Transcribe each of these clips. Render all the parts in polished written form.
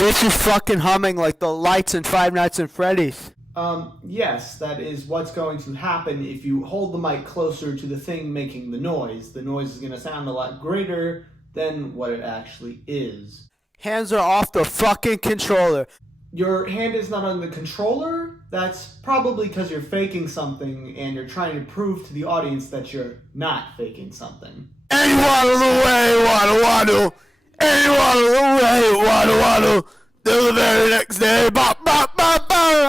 This is fucking humming like the lights in Five Nights at Freddy's. Yes, that is what's going to happen if you hold the mic closer to the thing making the noise. The noise is going to sound a lot greater than what it actually is. Hands are off the fucking controller. Your hand is not on the controller? That's probably because you're faking something and you're trying to prove to the audience that you're not faking something. Anyone of the way, waddle. Anyone of the way, waddle. Till the very next day, bop.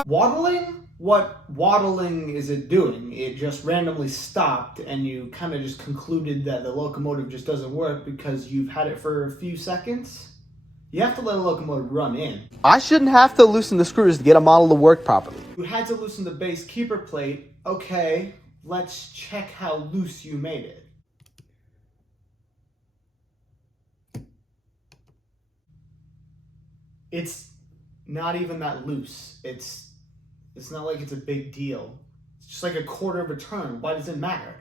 Waddling? What waddling is it doing? It just randomly stopped and you kind of just concluded that the locomotive just doesn't work because you've had it for a few seconds? You have to let a locomotive run in. I shouldn't have to loosen the screws to get a model to work properly. You had to loosen the base keeper plate. Okay, let's check how loose you made it. It's not even that loose. It's not like it's a big deal. It's just like a quarter of a turn. Why does it matter?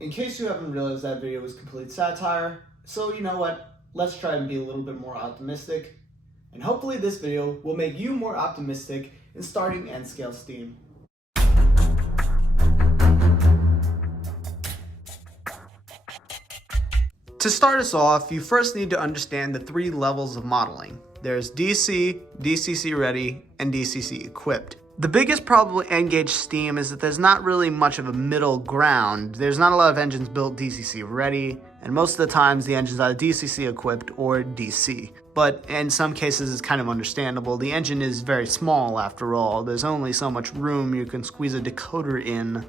In case you haven't realized, that video was complete satire, so you know what? Let's try and be a little bit more optimistic. And hopefully this video will make you more optimistic in starting N-scale Steam. To start us off, you first need to understand the three levels of modeling. There's DC, DCC ready, and DCC equipped. The biggest problem with N-gauge Steam is that there's not really much of a middle ground. There's not a lot of engines built DCC ready, and most of the times the engine's either DCC equipped or DC. But in some cases it's kind of understandable. The engine is very small after all. There's only so much room you can squeeze a decoder in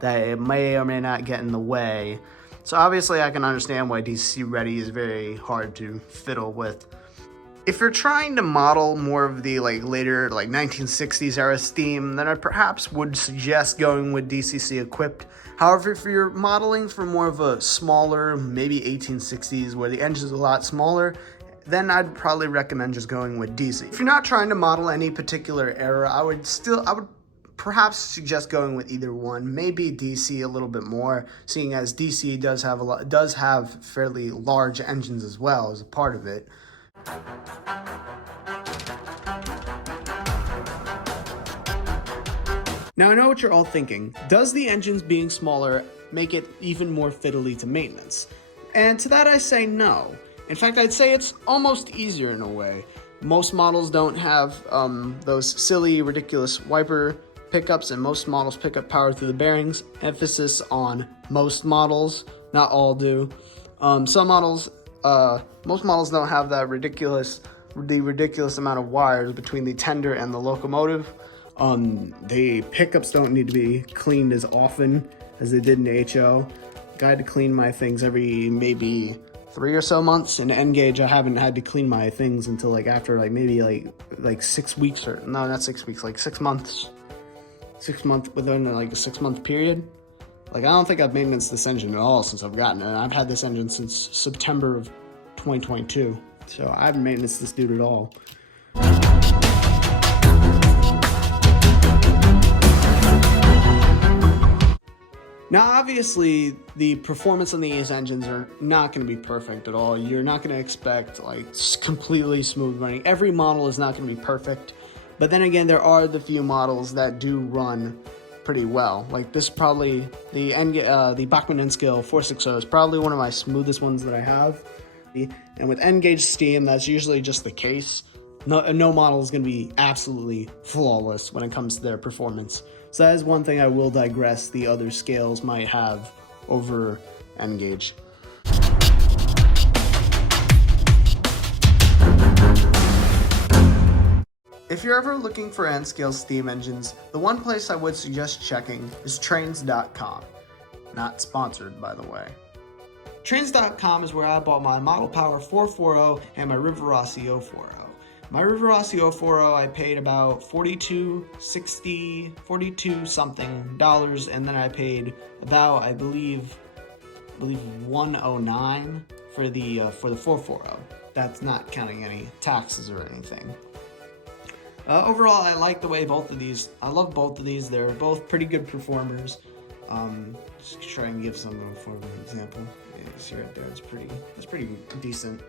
that it may or may not get in the way. So obviously I can understand why DCC ready is very hard to fiddle with. If you're trying to model more of the later 1960s era Steam, then I perhaps would suggest going with DCC equipped. However, if you're modeling for more of a smaller, maybe 1860s, where the engine's a lot smaller, then I'd probably recommend just going with DC. If you're not trying to model any particular era, I would perhaps suggest going with either one. Maybe DC a little bit more, seeing as DC does have fairly large engines as well as a part of it. Now I know what you're all thinking. Does the engines being smaller make it even more fiddly to maintenance? And to that I say no. In fact, I'd say it's almost easier in a way. Most models don't have those silly, ridiculous wiper pickups, and most models pick up power through the bearings. Emphasis on most models, not all do. Most models don't have that ridiculous amount of wires between the tender and the locomotive. The pickups don't need to be cleaned as often as they did in HO. I had to clean my things every maybe 3 or so months. In N-gauge, I haven't had to clean my things until after maybe 6 weeks, or no, not 6 weeks, 6 months. 6 months within a 6 month period. I don't think I've maintained this engine at all since I've gotten it. I've had this engine since September of 2022, so I haven't maintained this dude at all. Now, obviously, the performance on these engines are not going to be perfect at all. You're not going to expect completely smooth running. Every model is not going to be perfect, but then again, there are the few models that do run pretty well. This probably the Bachmann N-Scale 460 is probably one of my smoothest ones that I have. And with N-gauge Steam, that's usually just the case. No model is going to be absolutely flawless when it comes to their performance. So that is one thing I will digress the other scales might have over N-gauge. If you're ever looking for N-scale Steam engines, the one place I would suggest checking is trains.com. Not sponsored, by the way. Trains.com is where I bought my Model Power 440 and my Rivarossi 040. My Rivarossi 040 I paid about $42 something dollars, and then I paid about I believe $109 for the 440. That's not counting any taxes or anything. Overall, I like the way I love both of these. They're both pretty good performers. Just try and give some for an example. Yeah, you see right there, it's pretty decent.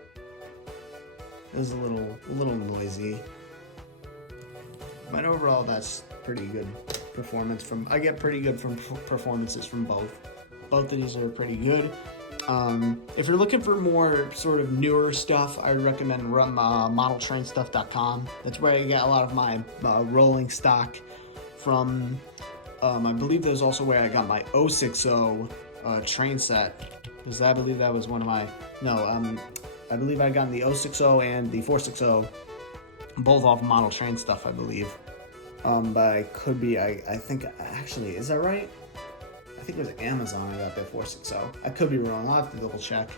It was a little noisy. overall, that's pretty good performance from. I get pretty good performances from both. Both of these are pretty good. If you're looking for more sort of newer stuff, I recommend modeltrainstuff.com. That's where I get a lot of my rolling stock from. I believe that's also where I got my 060 train set, because I believe that was one of my. I believe I got the 060 and the 460, both off Model Train Stuff, I believe. But I could be. I think actually, is that right? I think it was Amazon I got that 460. I could be wrong. I'll have to double check.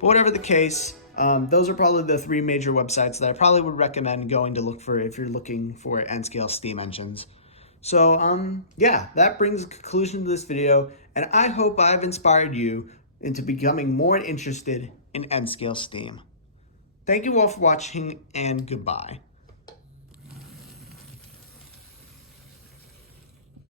But whatever the case, those are probably the 3 major websites that I probably would recommend going to look for if you're looking for N-scale steam engines. So, yeah, that brings a conclusion to this video, and I hope I've inspired you into becoming more interested in N-scale steam. Thank you all for watching, and goodbye.